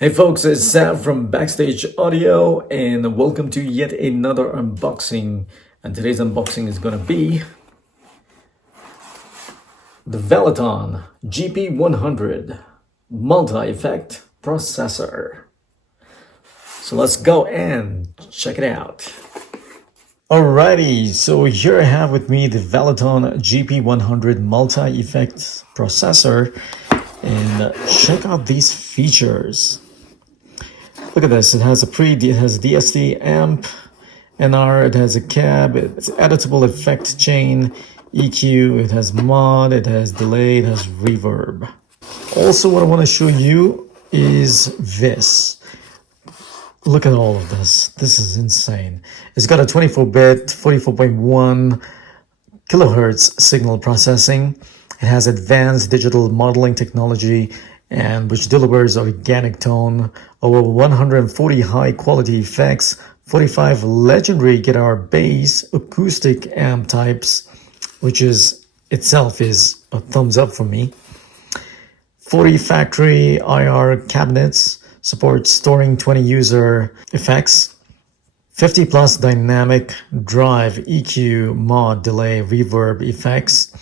Hey folks, it's Sam from Backstage Audio and welcome to yet another unboxing. And today's unboxing is going to be the Valeton GP100 Multi-effect processor. So let's go and check it out. Alrighty, so here I have with me the Valeton GP100 Multi-effect processor, and check out these features. Look at this. It has a DSD amp, NR, it has a cab, it's editable effect chain, EQ, it has mod, it has delay, it has reverb. Also, what I want to show you is this. Look at all of this. This is insane. It's got a 24-bit, 44.1 kilohertz signal processing. It has advanced digital modeling technology and which delivers organic tone, over 140 high-quality effects, 45 legendary guitar bass acoustic amp types, which is itself is a thumbs up for me. 40 factory IR cabinets, supports storing 20 user effects, 50 plus dynamic drive EQ, mod, delay, reverb effects,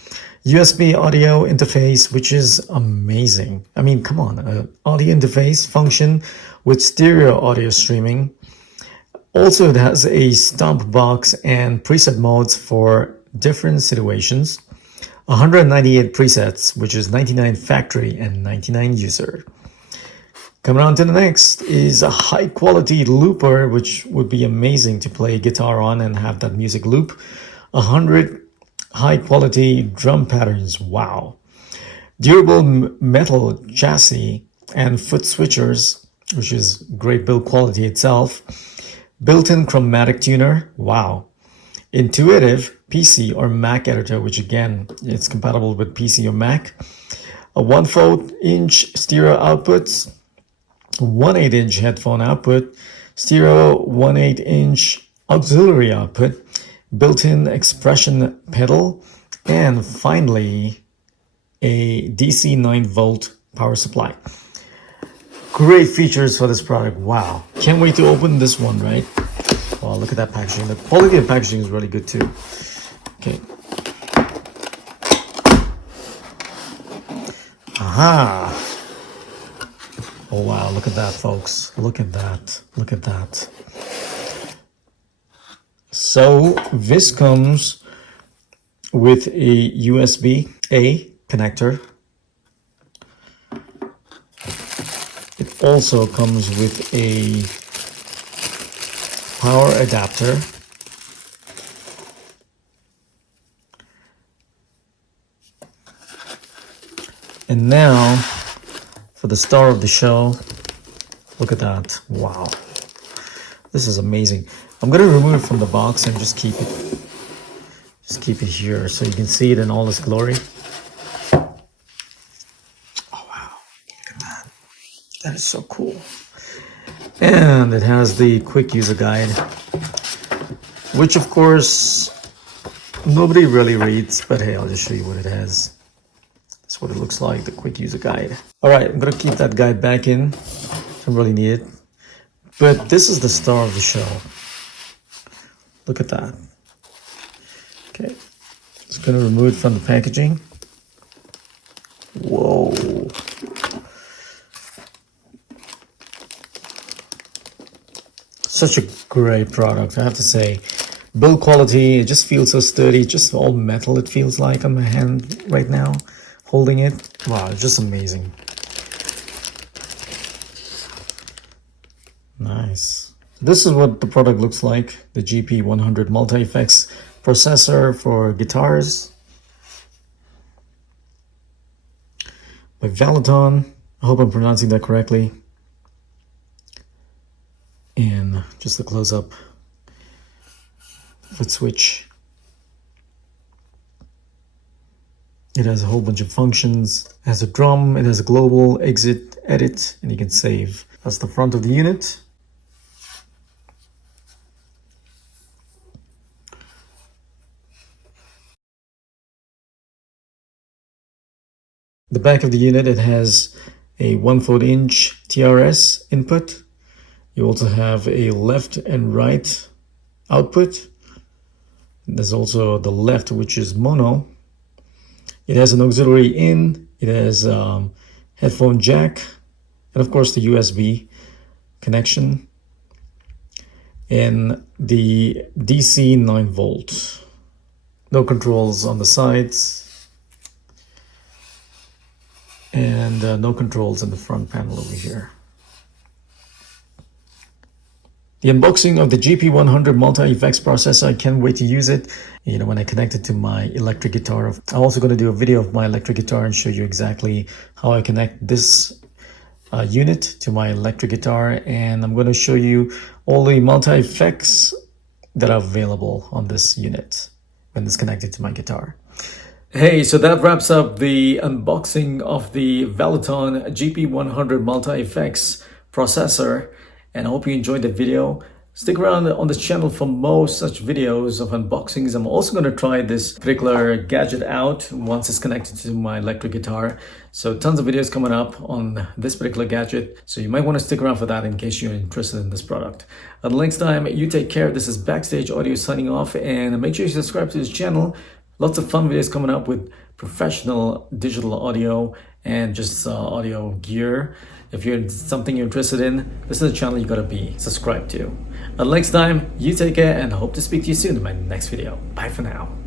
USB audio interface, which is amazing. I mean, come on, audio interface function with stereo audio streaming. Also, it has a stomp box and preset modes for different situations. 198 presets, which is 99 factory and 99 user. Coming on to the next is a high quality looper, which would be amazing to play guitar on and have that music loop. 100 high quality drum patterns, wow. Durable metal chassis and foot switchers, which is great build quality itself. Built-in chromatic tuner, wow. Intuitive PC or Mac editor, which again, it's compatible with PC or Mac. A 1/4-inch stereo outputs, 1/8-inch headphone output, stereo 1/8-inch auxiliary output, built-in expression pedal, and finally a DC 9-volt power supply. Great features for this product. Wow, can't wait to open this one, right? Wow, look at that packaging. The quality of packaging is really good too. Okay. Aha. Oh wow, look at that, folks. Look at that. Look at that. So this comes with a USB-A connector. It also comes with a power adapter. And now for the star of the show, look at that. Wow. This is amazing. I'm going to remove it from the box and just keep it here so you can see it in all its glory. Oh wow, look at that. That is so cool. And it has the quick user guide, which of course nobody really reads, but hey, I'll just show you what it has. That's what it looks like, the quick user guide. All right, I'm going to keep that guide back in. Don't really need it. But this is the star of the show. Look at that. Okay, just going to remove it from the packaging. Whoa. Such a great product, I have to say. Build quality, it just feels so sturdy, just all metal it feels like on my hand right now, holding it. Wow, it's just amazing. Nice. This is what the product looks like, the GP100 Multi-effects processor for guitars by Valeton. I hope I'm pronouncing that correctly. And just a close-up foot switch. It has a whole bunch of functions. It has a drum, it has a global, exit, edit, and you can save. That's the front of the unit. The back of the unit, it has a 1/4 inch TRS input. You also have a left and right output. There's also the left, which is mono. It has an auxiliary in, it has headphone jack, and of course the USB connection, and the DC 9 volt. No controls on the sides, and no controls in the front panel over here. The unboxing of the GP100 multi-effects processor, I can't wait to use it. You know, when I connect it to my electric guitar. I'm also going to do a video of my electric guitar and show you exactly how I connect this unit to my electric guitar. And I'm going to show you all the multi-effects that are available on this unit when it's connected to my guitar. Hey, so that wraps up the unboxing of the Valeton GP100 multi-effects processor. And I hope you enjoyed the video. Stick around on this channel for more such videos of unboxings. I'm also going to try this particular gadget out once it's connected to my electric guitar. So tons of videos coming up on this particular gadget. So you might want to stick around for that in case you're interested in this product. Until next time, you take care. This is Backstage Audio signing off. And make sure you subscribe to this channel. Lots of fun videos coming up with professional digital audio and just audio gear. If you're something you're interested in, this is a channel you gotta be subscribed to. Until next time, you take care and hope to speak to you soon in my next video. Bye for now.